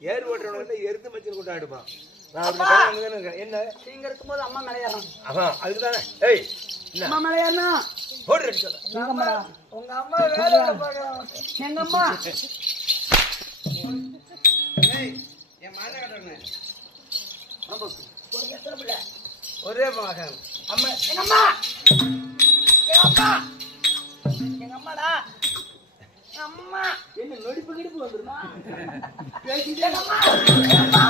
ஏறு ஓட்டுறவங்க எருத்து மச்சின் கொண்டாடுமா என்ன நீங்க இருக்கும்போது அம்மா மேல ஏறணும். அதுக்குதானே ஏய் அம்மா மேல ஏறணும். உங்க அம்மா வேலை எங்க அம்மா என் மாலை கட்டணும் ஒரே மகன் அம்மா எங்க அம்மா எங்க அப்பா எங்க அம்மாடா அம்மா என்ன நொடிப்பு கிடிப்பு வந்துருமா பேசிட்டே அம்மா